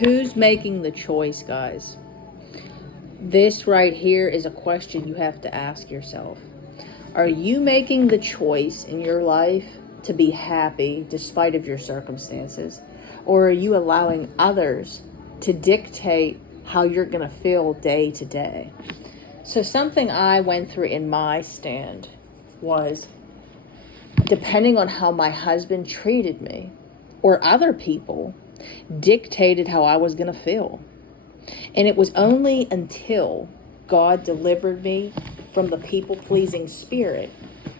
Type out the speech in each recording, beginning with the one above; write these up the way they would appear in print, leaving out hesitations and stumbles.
Who's making the choice, guys? This right here is a question you have to ask yourself. Are you making the choice in your life to be happy despite of your circumstances? Or are you allowing others to dictate how you're going to feel day to day? So something I went through in my stand was, depending on how my husband treated me or other people, dictated how I was going to feel. And it was only until God delivered me from the people-pleasing spirit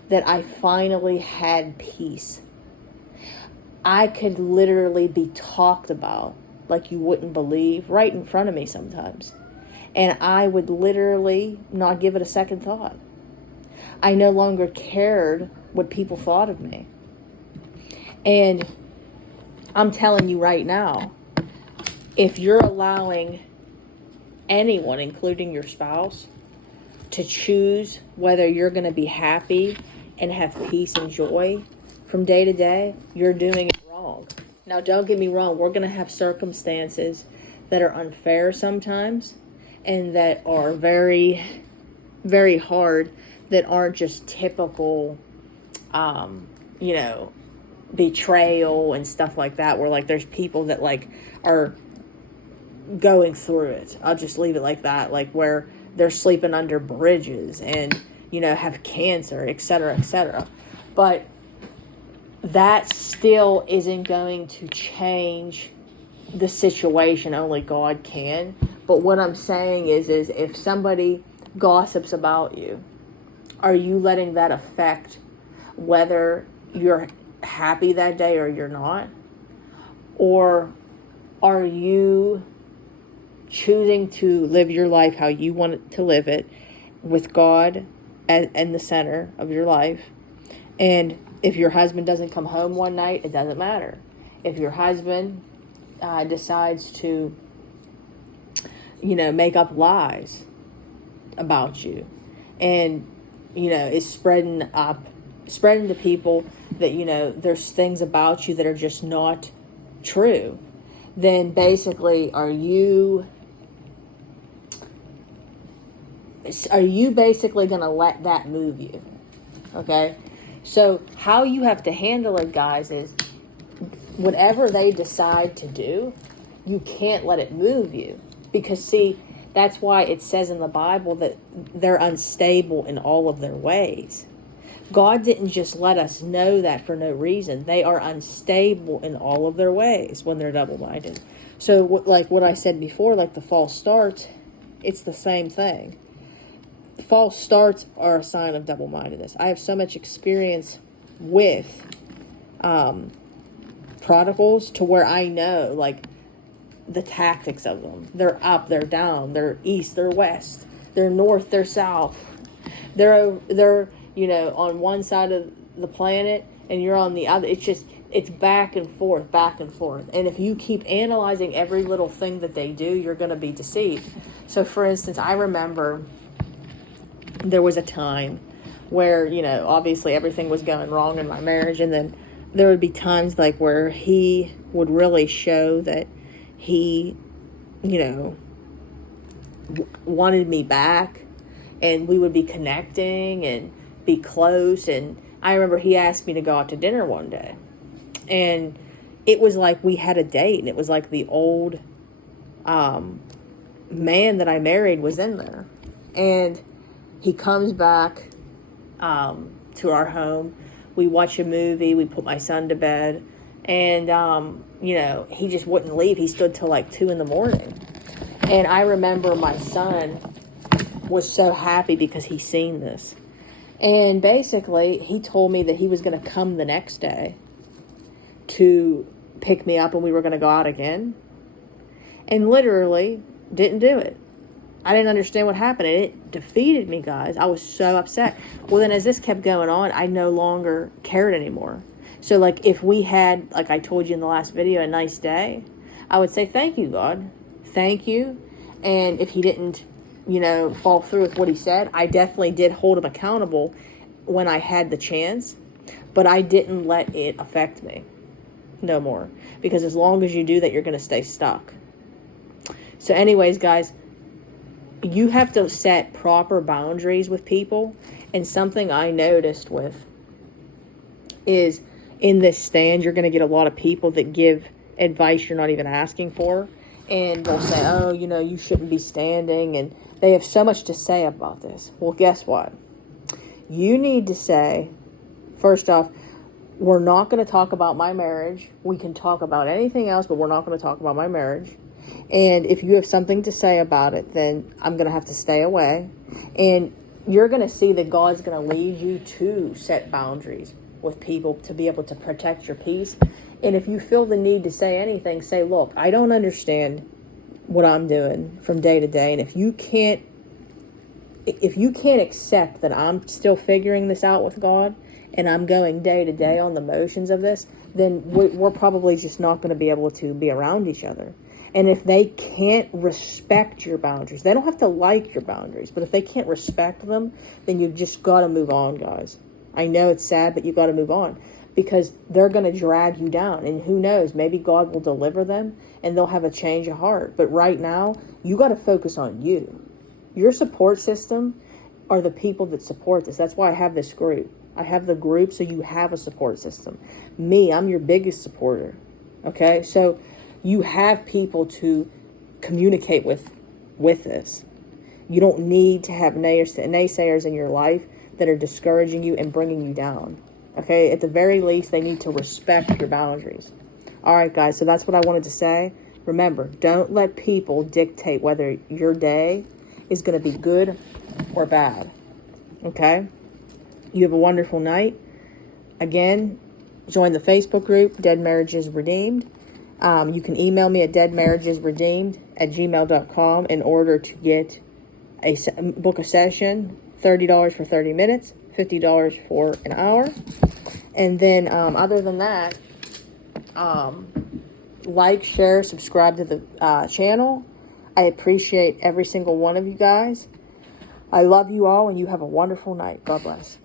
that I finally had peace. I could literally be talked about like you wouldn't believe right in front of me sometimes. And I would literally not give it a second thought. I no longer cared what people thought of me. And I'm telling you right now, if you're allowing anyone, including your spouse, to choose whether you're going to be happy and have peace and joy from day to day, you're doing it wrong. Now, don't get me wrong. We're going to have circumstances that are unfair sometimes and that are very, very hard, that aren't just typical, betrayal and stuff like that, where like there's people that like are going through it. I'll just leave it like that, like where they're sleeping under bridges and, have cancer, etc., etc. But that still isn't going to change the situation. Only God can. But what I'm saying is if somebody gossips about you, are you letting that affect whether you're happy that day or you're not? Or are you choosing to live your life how you want to live it, with God and the center of your life? And if your husband doesn't come home one night, it doesn't matter. If your husband decides to, make up lies about you, and, is spreading to people that, there's things about you that are just not true, then basically are you basically going to let that move you? Okay? So how you have to handle it, guys, is whatever they decide to do, you can't let it move you. Because, see, that's why it says in the Bible that they're unstable in all of their ways. God didn't just let us know that for no reason. They are unstable in all of their ways when they're double-minded. So, like what I said before, like the false starts, it's the same thing. False starts are a sign of double-mindedness. I have so much experience with prodigals to where I know, like, the tactics of them. They're up, they're down, they're east, they're west, they're north, they're south. They're on one side of the planet and you're on the other. It's back and forth, back and forth. And if you keep analyzing every little thing that they do, you're going to be deceived. So, for instance, I remember there was a time where, obviously everything was going wrong in my marriage. And then there would be times like where he would really show that he, wanted me back, and we would be connecting and be close. And I remember he asked me to go out to dinner one day, and it was like we had a date, and it was like the old man that I married was in there. And he comes back to our home. We watch a movie. We put my son to bed. And, he just wouldn't leave. He stood till like 2 a.m. And I remember my son was so happy because he seen this. And basically, he told me that he was going to come the next day to pick me up and we were going to go out again. And literally didn't do it. I didn't understand what happened, and it defeated me, guys. I was so upset. Well, then as this kept going on, I no longer cared anymore. So, like, if we had, like I told you in the last video, a nice day, I would say, thank you, God. Thank you. And if he didn't, fall through with what he said, I definitely did hold him accountable when I had the chance. But I didn't let it affect me no more. Because as long as you do that, you're going to stay stuck. So anyways, guys, you have to set proper boundaries with people. And something I noticed with is in this stand, you're going to get a lot of people that give advice you're not even asking for. And they'll say, oh, you know, you shouldn't be standing. And they have so much to say about this. Well, guess what? You need to say, first off, we're not going to talk about my marriage. We can talk about anything else, but we're not going to talk about my marriage. And if you have something to say about it, then I'm going to have to stay away. And you're going to see that God's going to lead you to set boundaries with people to be able to protect your peace. And if you feel the need to say anything, say, look, I don't understand what I'm doing from day to day. And if you can't accept that I'm still figuring this out with God and I'm going day to day on the motions of this, then we're probably just not going to be able to be around each other. And if they can't respect your boundaries, they don't have to like your boundaries, but if they can't respect them, then you just got to move on, guys. I know it's sad, but you got to move on, because they're going to drag you down. And who knows, maybe God will deliver them and they'll have a change of heart. But right now, you got to focus on you. Your support system are the people that support this. That's why I have this group. I have the group so you have a support system. Me, I'm your biggest supporter. Okay? So you have people to communicate with this. You don't need to have naysayers in your life that are discouraging you and bringing you down. Okay? At the very least, they need to respect your boundaries. All right, guys, so that's what I wanted to say. Remember, don't let people dictate whether your day is going to be good or bad. Okay? You have a wonderful night. Again, join the Facebook group, Dead Marriages Redeemed. You can email me at deadmarriagesredeemed@gmail.com in order to get book a session, $30 for 30 minutes, $50 for an hour. And then other than that, like, share, subscribe to the channel. I appreciate every single one of you guys. I love you all, and you have a wonderful night. God bless.